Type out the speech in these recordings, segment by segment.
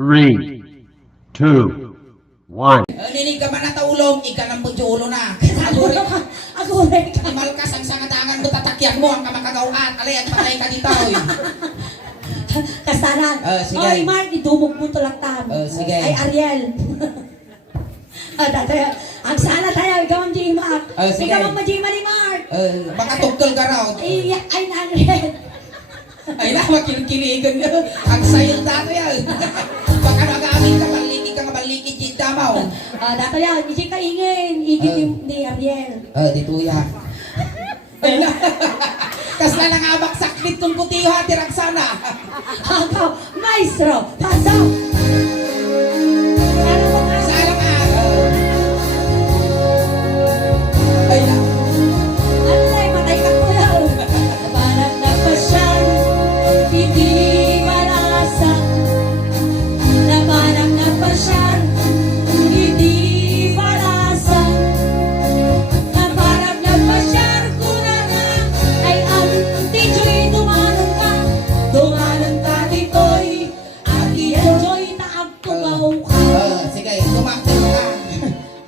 3, 2, 1. Ninig ka man na taulong, ika ng ulo na. Agore ka. Malkas ang sangatangan mo, tatakyan mo ang kamakagawaan. Alay, at patay ka dito. Kasaran. Sige. Oy, Mark, idumog mo tulaktan. Sige. Ay, Ariel. Ang sana tayo, ikaw ang G-Mark. Sige. Ikaw ang G-Mark ni Mark. Baka tugtol ka raw. Ay, na Ariel. Ay na, makilkiligan nyo. Ang sayang dato yan. Baka nag-aamin ka, malikid ka, malikid yung damaw. Dato yan, hindi ka ingin. Igit ni Ariel. Dito ya. Ay na. Kas na nangabak saklit tong putiho hati raksana. Ako, maestro, pasok. Ano mo nga? Saan ka? Ay na. Alay, matay ka po yan. Nabanat na pa siyang hindi malasan. Nabanat na pa siyang hindi malasan. Nabanat na pa siyang kunana ay ang tijoy dumanon ka. Dumanon ka dito'y at i-enjoy na ang tugaw ka. Sige, tumaktin ka.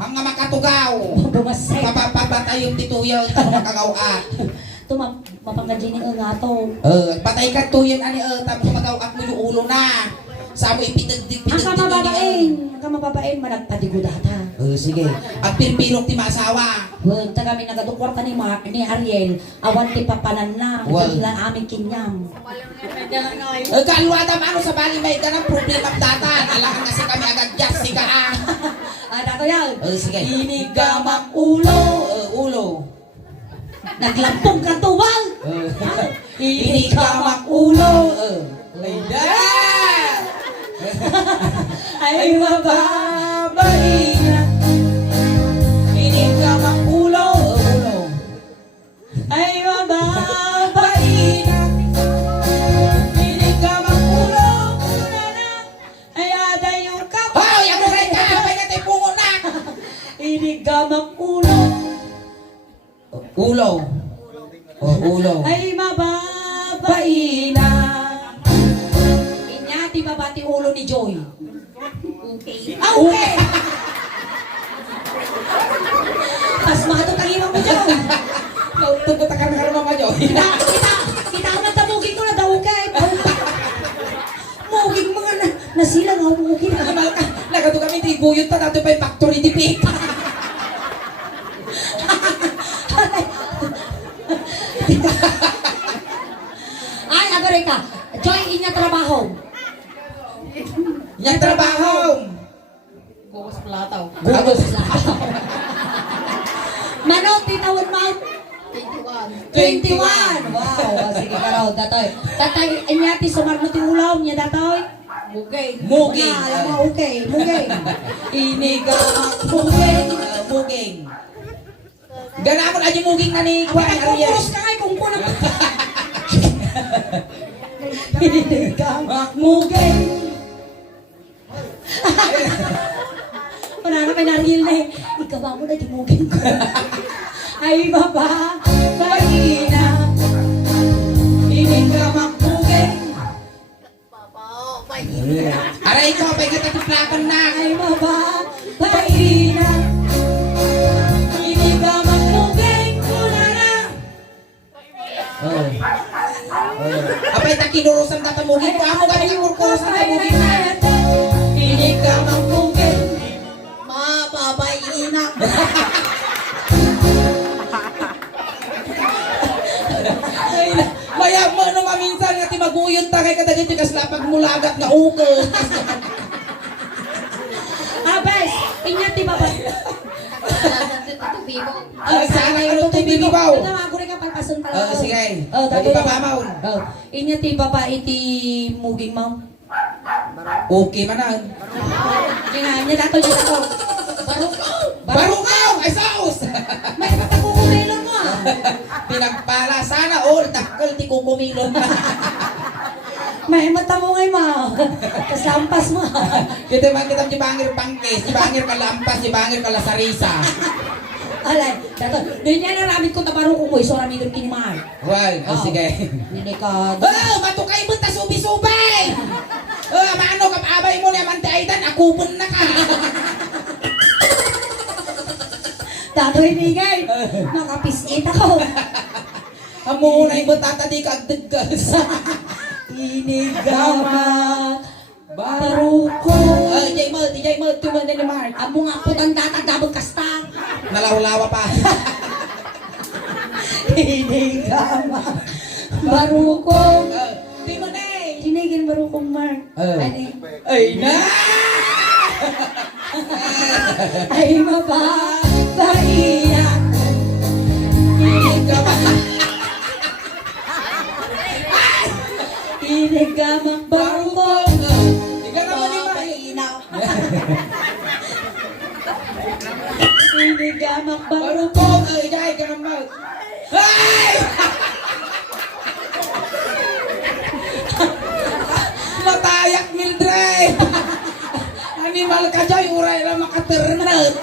Mga makatugaw. Bumasay. Papapatay yung tituyaw at makagawa. Mapangadyan ni nga to. Patay ka tuyan ani tapos magawak mo yung ulo na. Sa mo ipitagdig Ang kamababain, managpadigudata. Sige. At pirpirok ti maasawa. Well, taga kami nagadukwarta ni Ariel, awan ti papanan na, Well. lang aming kinyam. Kalwata ano sa bali may ganang problema datan. Alangan kasi kami agad jas siga ah. Dato yan. Sige. Inigamak ulo. Ulo. Naglampong katuwal. Inigamak ulo. Ay da. Ay mababay na. Inigamak ulo. Ulo. Ay mababay na. Inigamak ulo. Ay adayo ka. Hoy, ako rin ka. Pwede natin pungo na. Inigamak ulo. Ulo. Ulo. Ay mababay na. Inyati babati ulo ni Joy. Okay. Okay. Pas mato tangimang mo Joy. Tugot ka na mama Jo. Kita ko na tamugin ko na daw kay. Mugin mga na sila nga mugin. Nagato kami di guyot pa nato pa yung factory di pik. Ay, agore ka. Joy, inya trabaho. Yang trabaho. Gugos plataw. Gugos. Manot, titawon mo. 21. Wow, sige ka raw, datoy. Tatay, inyati sumarno ti ulaw niya datoy. Mugay. Muging. Alam mo, okay. Mugay. Inigamak muging. Muging. Gana mo na yung muging na ni Juan Ariel. Kukurus ka ngay kung kuna. Inigamak mugay. Wala na kay Ariel na eh. Ikaw mo na di muging ko. Ay baba, bagina. Inigamak mugay. Aray ko, pa'y katatiplapan na. Ay baba, bagina. Inigamak mugay. Kuna na. Apay takinurusan tatamugin ko. Amo kami ng kurkurusan tamugin na. Inigamak mugay. Mababaina. Maya mo no maminsan nga ti maguyod ta kay kadagiti kas lapag mulagat nga ukol. Abes, inyati baba. Sana yung tubi bibaw. Ito maguri ka palpasun pala. Sige. Tapos Ipapamaw. inyati baba iti muging mau. Okay manan. Kaya niya dato niya dato. Barukaw. Barukaw! Ay saus! May matakukumilon mo ah. Pinagpala sana all takkel ti kukumilon. May mata mo ngay ma. Kasampas mo. Kita man kita di bangir pangkes, di bangir kalampas, di bangir kalasarisa. Alay, dato. Doon niya naramit ko tabaro ko mo. Iso namin yung kinimahal. Well, sige. Hindi ka. Oh, matukay mo ta subi-subay! Oh, maano ka abay mo mo naman ti Aidan, akupon na ka. Dato hinigay. Nakapisit ako. Amo na yung tata di ka agdaggas. Inigamak baruko. Jay mo, tuman na ni Mark. Amo nga putang data dabog kasta. Nalaw-lawa pa. Inigamak baruko. Di mo na eh. Hinigin barukong Mark. Ani? Ay na! Ay mababaiya. Inigamak baruko. Ikaw naman ni Mark. Babainaw. Inigamak baruko. Barukong, ay dahil ka naman. Ay! Matayak Mildred! Animal ka dyan, uray lang makaternat.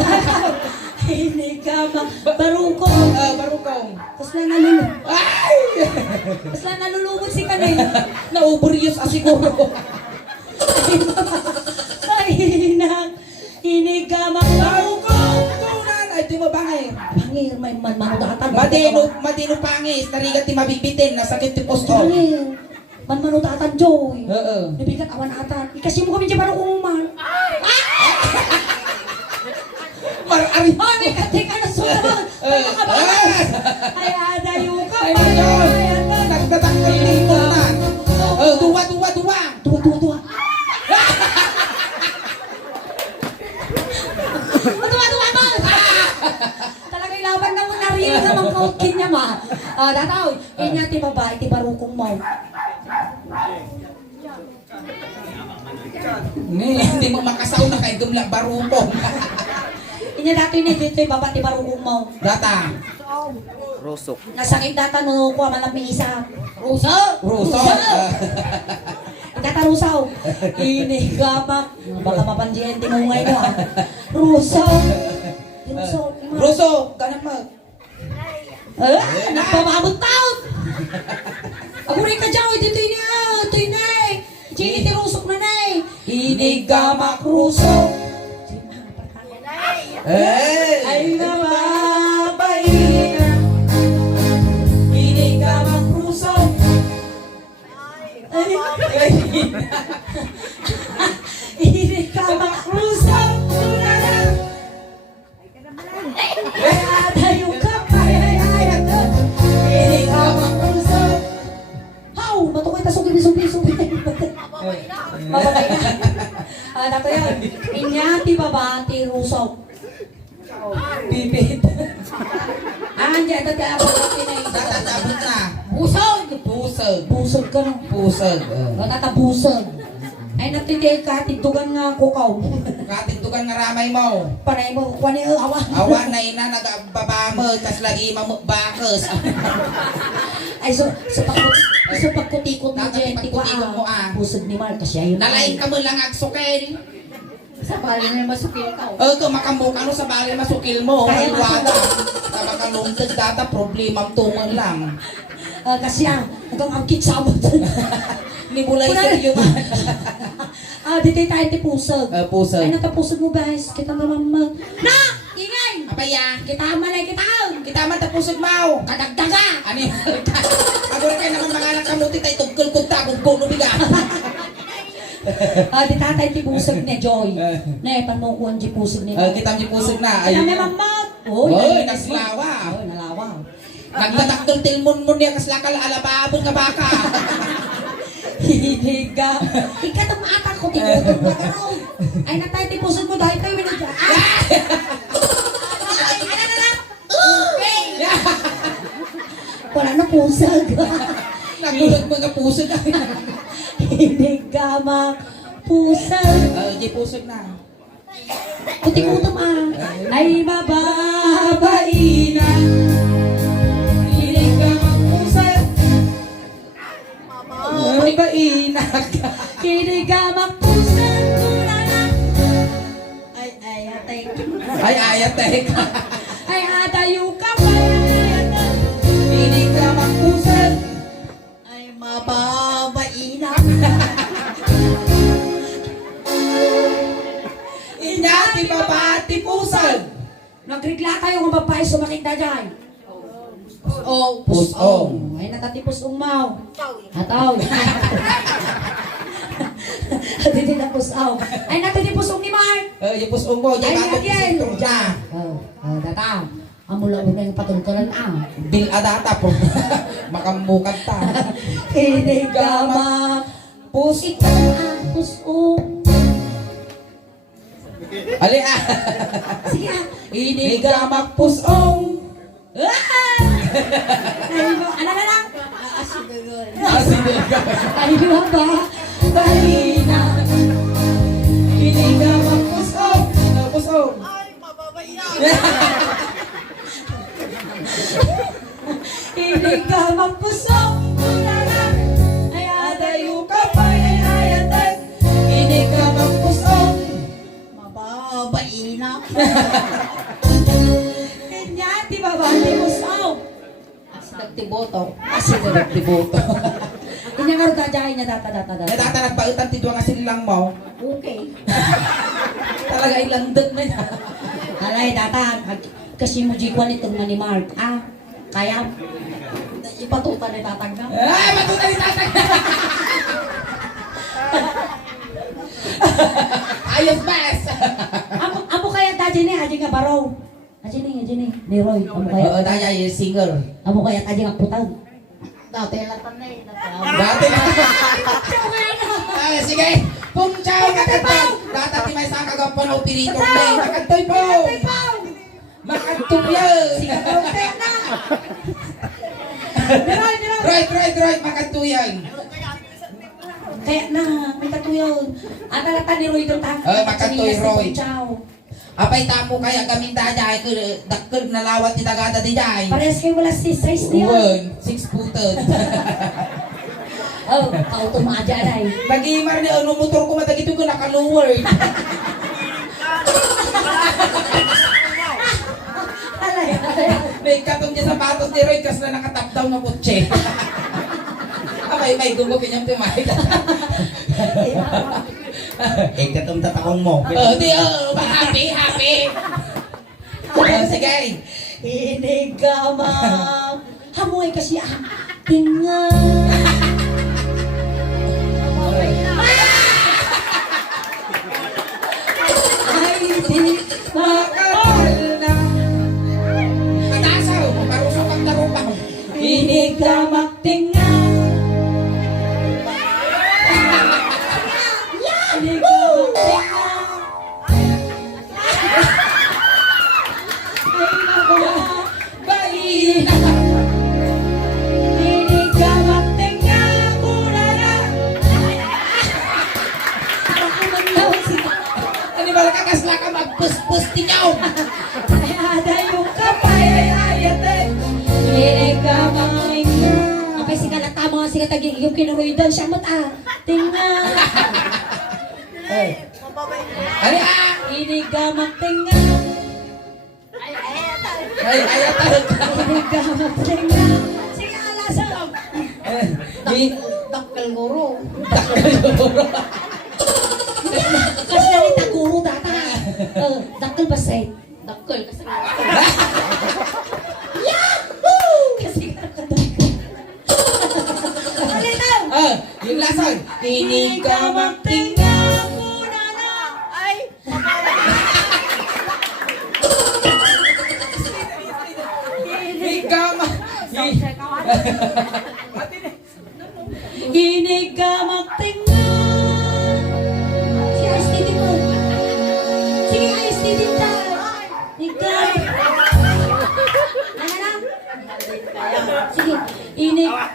Inigamak baruko. Barukong. Tapos na nalulungod. Ay! Tapos na nalulungod si Kanay. Nauburyos asiguro. Pahinang inigamak baruko. Tunan, ay di mo bangay. Pangir, may manmanudatan. Madino pangis, narigat ti mabibitin, nasakit ti posto. Pangir, manmanudatan, Joy. Oo. Nabigat awan atan. Ikasi mo kami dyan barukong man. Marari. Oh, may katik ka na sunod. Ay, makabakas. Ay, adayo ka Ay, pa. nagdol. Ay, adayo. Nagtatanggal ni tunan. Duwa. Tuwa. Tuwa mo! Talaga ilaban na mo narino na mga kautkin niya ma. Dataw, inya ti babae, ti barukong mo. Hindi mo makasaw na kay gumla barukong. Inya dati ni dito yung baba ti barukong mo. Data. Rusok. Nasakit data no kuha man lang may isa. Rusaw! Ruso. Data rusaw. Inigamak. Baka mapandiyan ti mo ngayon mo. Rusaw. Rusaw. Ruso. Ganang mo. Nagpamabot taon! Agurin ka dyan, dito yun ito yun eh! Chini ti rusok na na eh! Inigamak rusok. Ay nababaina! Inigamak rusok. Inigamak rusok! Ay adayo ka pa! Ay inigamak rusok! Haw! Matukoy ta sugi. Mababay na. Dato yan. Inyati babati rusok. Bibit. Andiyan, ito kaya ako pinay. Tatabot na. Busog! Pusag. Busog ka no. Pusag. Matatabusog. Ay, nagtitay ka, tintugan nga kukaw. Katintukan nga ramay mo. Panay mo, kuwani awa. Awan na ina, nagbabamo, tas lagi mamukbakas. Ay, so pagkutikot mo dyan, Pagkutikot mo, Busog ni Mark, kasi ayun. Nalain ka mo lang agsukel. Sa bali na masukil ka. Ito, makamukha no sa bali masukil mo. Kaya Malwada. Taba ka nung data, problema ang tungan lang. Kasi hanggang angkit sabot. Nibulay sa iyo ba? Dito tayo ti pusog. Pusag. Ay, natapusog mo guys. Kita naman mag... Na! Ingay! Apaya, Kita malay kita! kita man tapusag mau. Kadagdaga! Ano yun? Ako rin kayo naman mga nakamuti tayo tugkol kong tabong puno biga. Di tatay ti pusog ni Joy. Ne, panukuan di pusog ni Kita mo pusag na. Ay, may mamag! Oy, naslawa. Oy, nalawa. Nagtatakdol tilmon mo niya kaslakal alababon nga baka. Hiniga. Ikatong ata ko, tinutong ka raw. Ay, natay ti pusog mo dahil tayo minadya. Ay, ano na lang? Wala na pusag. Nagulog mga pusag. Hinigamak pusag. Di pusag na. Kuting-utom ay mababaina. Hinigamak pusag. Mabainak. Hinigamak pusag. Kulala. Ay, atay. Ay, ayatek. Ay, atayo ka pa. Hinigamak pusag. Ay, mababaina. Pusong, pusong. Ay natati pusong mau. Ataw. Natiti na pusaw. Ay natiti pusong ni Mark. Yung pusong mo, Ay, yung bago lagyan. pusong dya. Data. Amula mo na yung patungtulan Bil adata po. Makamukag ta. Inigamak pusika ang pusong. Ali ah. Sige ah. Inigamak pusong. Ay, ano na lang? Ah, sige. Ay, ba? Balina. Inigamak pusong. Pusong. Inigamak pusong. Ay, adayo ka pa. Ay, ayatan. Inigamak pusong. Mababaina. Kanya, di ba ba? Di pusaw. Nagtiboto. Kasi nagtiboto. Inyangaro tajahin niya data. Nadata nagpautan ti nga silang mo. Okay. Talaga ilandag na niya. Alay, data. Kasi mo jikwan itong na ni Mark. Kaya, ipatutan ni tatag na. Ay, matunan ni tatay. Ayos, bes. Amo kaya taji ni, aji nga baraw. Aji ni, ni Roy. Amo kaya. Oo, daya yung singer. Amo kaya taji nga putang. Dati na. Ay, sige. Pumchaw, kakantay. Data ti may saka gapan o pirito. Kakantay po. Makantay yan. Sige, putang na. Right, makantay yan. Kaya na, may katuyon. Atalata ni Roy doon ta. Makatoy, Roy. Ciao. Apay tamo kaya gamin daya dakkel na lawat ti tagada di jay. Parehas kayo wala si size niya. 6 footed. Oh, kau tumaja day. Nagimar ni ano motor ko matagito ko naka-lower. Alay. May katong niya sapatos ni Roy kas na nakatap down na kotse. May gumugin niyang timay. Katong tatakon mo. Happy. Sige. Inigama. Hamoy kasi tingnan. Ay, di Makapal na. Katasaw, marusok ang tarupaw. Inigamak tingnan. Inigamak tingnan. Ay, naku. Balina. Inigamak tingnan. Kurara. Ako maglaw sila. Ano ba kakasla ka magpus-pus tinyaw? Ay, adayo ka pa. Ay, ayate. Inigamak tingnan. Apay sika na tama nga sika taging yung kinuruidan siya mo't tingnan. Ano ah? Inigamak tingnan. Ay, ayatag. Inigamak tingnan. Sige, alasan. Dakkel guro. Kasi na rin taguro data. Dakkel ba say? Dakkel kasi. Yahoo! Kasi kakadakkel. Alitaw! Yung lasan. Inigamak tingnan. Muna na. Ay! Inigamak. Inigamak tingnan. Si Ice Tea din mo. Sige, Ice Tea din tayo. Inigamak. Ano? Sige,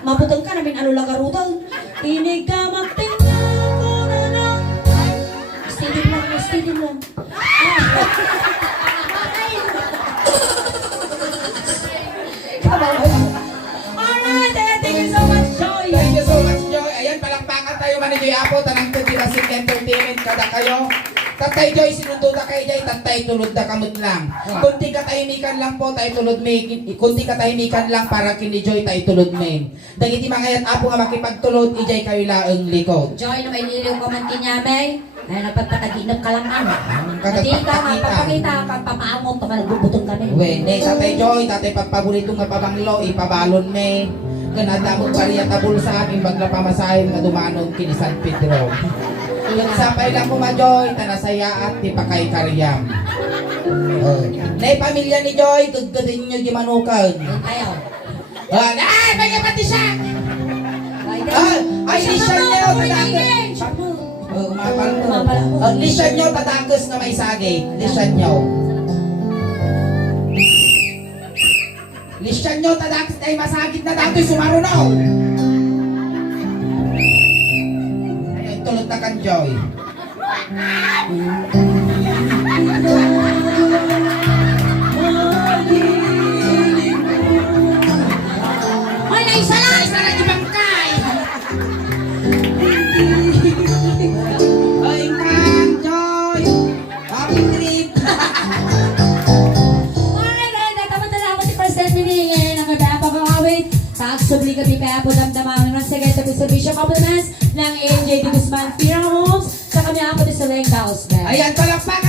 mabutang ka namin ano lagarutan. Inigamak tingnan ko na na. Ice Tea din lang. Alright, thank you so much, Joy. Thank you so much, Joy. Ayan, palakpakan tayo man ni Joy Apo. Tanang to Jurassic Entertainment kada kayo. Tatay Joy, sinundo na kayo Joy. Tatay, tulod na kamot lang. Kunti katahimikan lang po, tayo tulod may. Kunti katahimikan lang para kini Joy, tayo tulod may. Dagiti mga yat Apo nga makipagtulod, ijay kayo laang likod. Joy, na may niliw ko man kinyamay. Ay, nagpagpataginap ka lang ano. Kagad Hindi ka pagpakita. magpapakita, pagpapaamot, nagbubutong kami. Wene, tatay Joy, tatay pagpaborito nga pabanglo, ipabalon me. Ganada mo pariya tabul sa amin, bagla pamasahin nga dumanon kini San Pedro. Nagsapay lang ko ma-Joy, tanasaya at di pa kay karyam. Nay pamilya ni Joy, gudgudin nyo di manukan. Ayaw. Ay, may pati siya! Ay, lisyan nyo, tadakos. Umapal mo. Lisyan nyo, tadakos na may sagay. Lisyan nyo. Lisyan nyo, tadakos na may masagit na dato'y sumarunaw. Ayun, tulad na kan Joy. Ay, naisa lang! Isa na di bangkay! Ay, kan Joy! Happy trip! Ay, ganda, tama-tama si President Miningin ang kagaya pagkakawit. Tagsubli kami kaya po damdamamin ng Secretary of Servicio Compliments ng ANJ de Guzman Funeral Homes sa kami ako sa Leng House. Ayan, palakpak